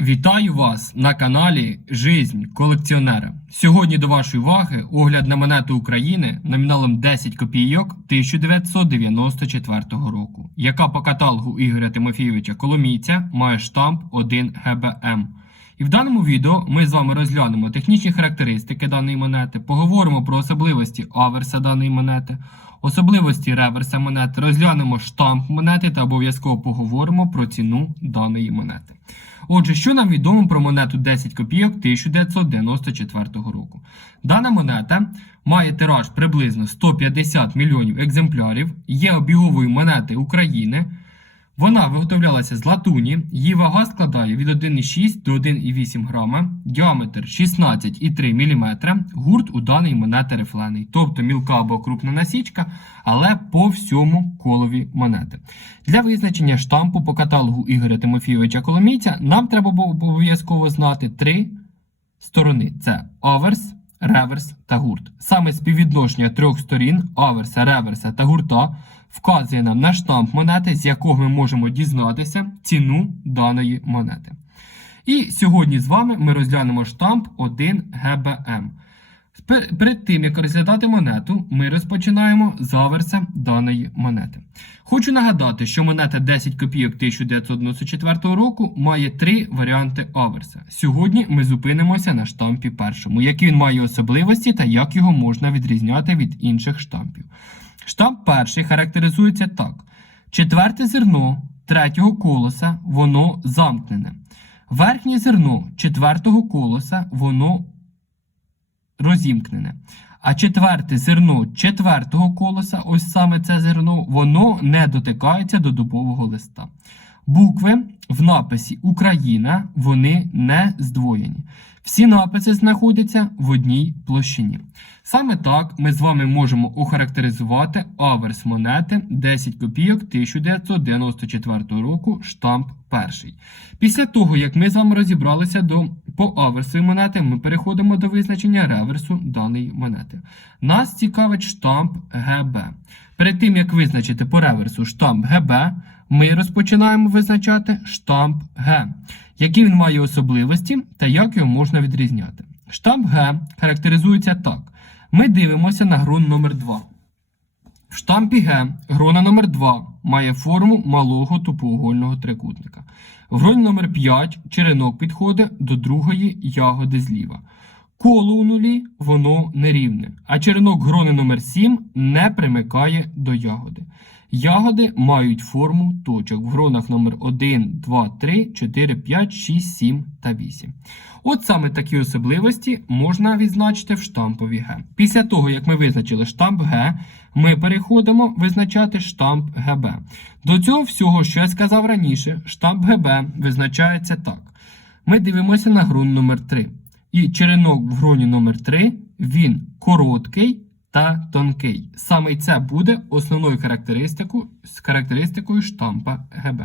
Вітаю вас на каналі Жизнь колекціонера. Сьогодні до вашої уваги огляд на монету України номіналом 10 копійок 1994 року, яка по каталогу Ігоря Тимофійовича Коломійця має штамп 1 ГБМ. І в даному відео ми з вами розглянемо технічні характеристики даної монети, поговоримо про особливості аверса даної монети, особливості реверса монети, розглянемо штамп монети та обов'язково поговоримо про ціну даної монети. Отже, що нам відомо про монету 10 копійок 1994 року? Дана монета має тираж приблизно 150 мільйонів екземплярів, є обіговою монети України. Вона виготовлялася з латуні, її вага складає від 1,6 до 1,8 грама, діаметр 16,3 мм, гурт у даної монети рифлений, тобто мілка або крупна насічка, але по всьому колові монети. Для визначення штампу по каталогу Ігоря Тимофійовича Коломійця нам треба було обов'язково знати три сторони: це аверс, реверс та гурт. Саме співвідношення трьох сторін аверса, реверса та гурта вказує нам на штамп монети, з якого ми можемо дізнатися ціну даної монети. І сьогодні з вами ми розглянемо штамп 1 ГБМ. Перед тим, як розглядати монету, ми розпочинаємо з аверса даної монети. Хочу нагадати, що монета 10 копійок 1994 року має три варіанти аверса. Сьогодні ми зупинимося на штампі першому, які він має особливості та як його можна відрізняти від інших штампів. Штамп перший характеризується так: четверте зерно третього колоса воно замкнене. Верхнє зерно четвертого колоса воно розімкнене. А четверте зерно четвертого колоса, ось саме це зерно, воно не дотикається до дубового листа. Букви в написі Україна вони не здвоєні. Всі написи знаходяться в одній площині. Саме так ми з вами можемо охарактеризувати аверс монети 10 копійок 1994 року, штамп перший. Після того, як ми з вами розібралися до по аверсу монети, ми переходимо до визначення реверсу даної монети. Нас цікавить штамп ГБ. Перед тим як визначити по реверсу штамп ГБ, ми розпочинаємо визначати штамп Г, які він має особливості та як його можна відрізняти. Штамп Г характеризується так: ми дивимося на ґрунт номер 2 В штампі Г грона номер 2 має форму малого тупоугольного трикутника. В гроні номер 5 черенок підходить до другої ягоди зліва. Коло у нулі воно нерівне, а черенок грони номер 7 не примикає до ягоди. Ягоди мають форму точок в гронах номер 1, 2, 3, 4, 5, 6, 7 та 8. От саме такі особливості можна відзначити в штампові Г. Після того, як ми визначили штамп Г, ми переходимо визначати штамп ГБ. До цього всього, що я сказав раніше, штамп ГБ визначається так. Ми дивимося на ґрунт номер 3 І черенок в гроні номер 3 він короткий та тонкий. Саме це буде основною характеристикою, характеристикою штампа ГБ.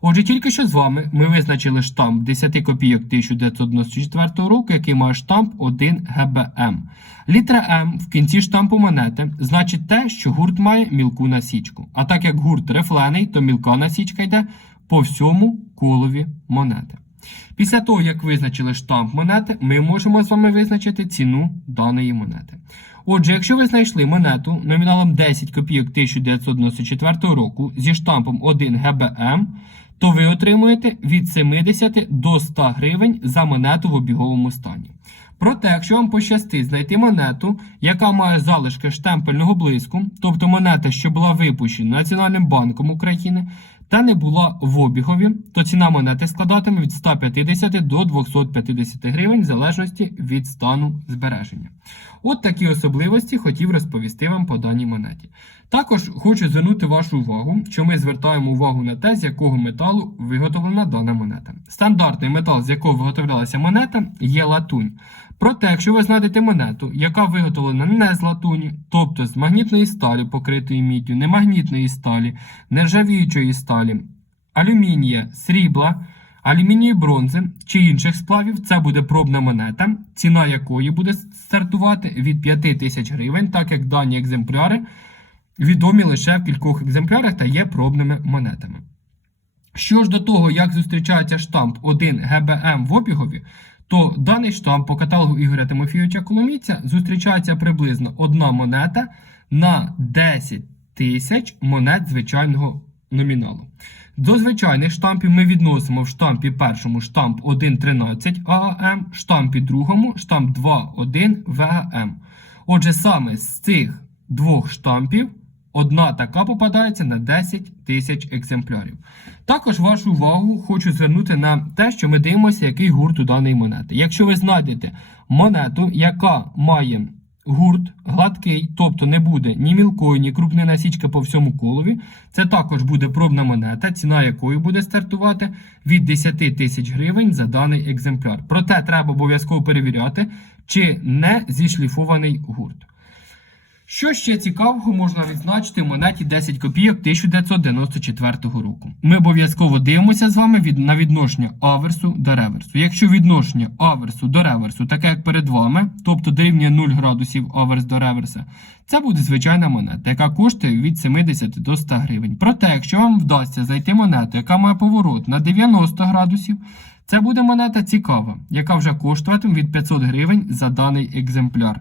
Отже, тільки що з вами ми визначили штамп 10 копійок 1994 року, який має штамп 1 ГБМ. Літера М в кінці штампу монети значить те, що гурт має мілку насічку. А так як гурт рифлений, то мілка насічка йде по всьому колові монети. Після того, як визначили штамп монети, ми можемо з вами визначити ціну даної монети. Отже, якщо ви знайшли монету номіналом 10 копійок 1994 року зі штампом 1 ГБМ, то ви отримуєте від 70 до 100 гривень за монету в обіговому стані. Проте, якщо вам пощастить знайти монету, яка має залишки штемпельного блиску, тобто монета, що була випущена Національним банком України, та не була в обігові, то ціна монети складатиме від 150 до 250 гривень в залежності від стану збереження. От такі особливості хотів розповісти вам по даній монеті. Також хочу звернути вашу увагу, що ми звертаємо увагу на те, з якого металу виготовлена дана монета. Стандартний метал, з якого виготовлялася монета, є латунь. Проте, якщо ви знайдете монету, яка виготовлена не з латуні, тобто з магнітної сталі, покритої міддю, немагнітної сталі, нержавіючої сталі, алюмінія, срібла, алюмінію бронзи чи інших сплавів, це буде пробна монета, ціна якої буде стартувати від 5 тисяч гривень, так як дані екземпляри відомі лише в кількох екземплярах та є пробними монетами. Що ж до того, як зустрічається штамп 1 ГБМ в обігові, то даний штамп по каталогу Ігоря Тимофійовича Коломійця зустрічається приблизно одна монета на 10 тисяч монет звичайного номіналу. До звичайних штампів ми відносимо в штампі першому штамп 1.13 ААМ, штампі другому штамп 2.1 ВГМ. Отже, саме з цих двох штампів одна така попадається на 10 тисяч екземплярів. Також вашу увагу хочу звернути на те, що ми дивимося, який гурт у даної монети. Якщо ви знайдете монету, яка має гурт гладкий, тобто не буде ні мілкої, ні крупної насічки по всьому колові, це також буде пробна монета, ціна якої буде стартувати від 10 тисяч гривень за даний екземпляр. Проте треба обов'язково перевіряти, чи не зішліфований гурт. Що ще цікавого можна відзначити в монеті 10 копійок 1994 року. Ми обов'язково дивимося з вами від, на відношення аверсу до реверсу. Якщо відношення аверсу до реверсу, таке як перед вами, тобто дорівнює 0 градусів аверс до реверса, це буде звичайна монета, яка коштує від 70 до 100 гривень. Проте, якщо вам вдасться знайти монету, яка має поворот на 90 градусів, це буде монета цікава, яка вже коштуватиме від 500 гривень за даний екземпляр.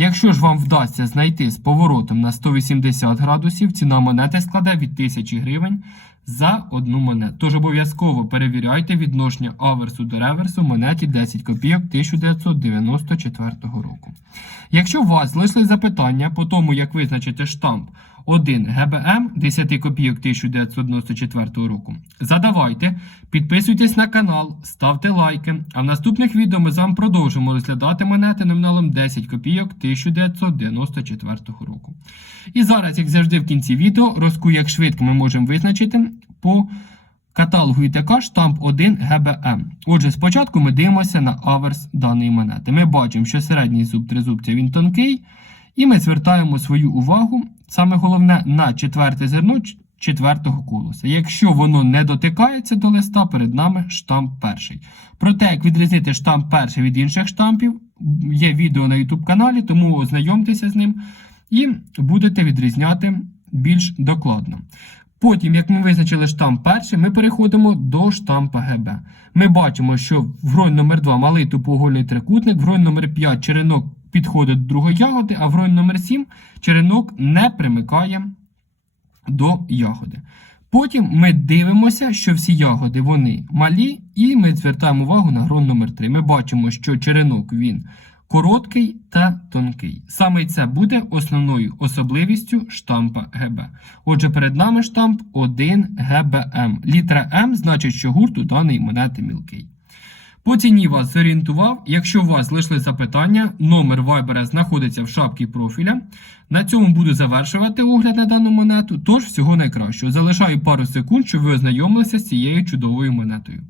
Якщо ж вам вдасться знайти з поворотом на 180 градусів, ціна монети складе від 1000 гривень за одну монету. Тож обов'язково перевіряйте відношення аверсу до реверсу монеті 10 копійок 1994 року. Якщо у вас залишили запитання по тому, як визначити штамп 1 ГБМ 10 копійок 1994 року, задавайте, підписуйтесь на канал, ставте лайки. А в наступних відео ми з вами продовжимо розглядати монети номіналом 10 копійок 1994 року. І зараз, як завжди, в кінці відео розкую, як швидко ми можемо визначити по каталогу ІТК штамп 1 ГБМ. Отже, спочатку ми дивимося на аверс даної монети. Ми бачимо, що середній зуб тризубця він тонкий, і ми звертаємо свою увагу, саме головне, на четверте зерно четвертого колоса. Якщо воно не дотикається до листа, перед нами штамп перший. Про те, як відрізнити штамп перший від інших штампів, є відео на YouTube каналі, тому ознайомтеся з ним і будете відрізняти більш докладно. Потім, як ми визначили штамп перший, ми переходимо до штампа ГБ. Ми бачимо, що в гронь номер 2 малий тупоугольний трикутник, в гронь номер 5 черенок підходить до другої ягоди, а в гронь номер 7 черенок не примикає до ягоди. Потім ми дивимося, що всі ягоди вони малі, і ми звертаємо увагу на грон номер 3 Ми бачимо, що черенок він короткий та тонкий. Саме це буде основною особливістю штампа ГБ. Отже, перед нами штамп 1 ГБМ. Літера М значить, що гурт у даної монети мілкий. По ціні вас зорієнтував. Якщо у вас залишили запитання, номер Viber знаходиться в шапці профіля. На цьому буду завершувати огляд на дану монету. Тож всього найкращого. Залишаю пару секунд, щоб ви ознайомилися з цією чудовою монетою.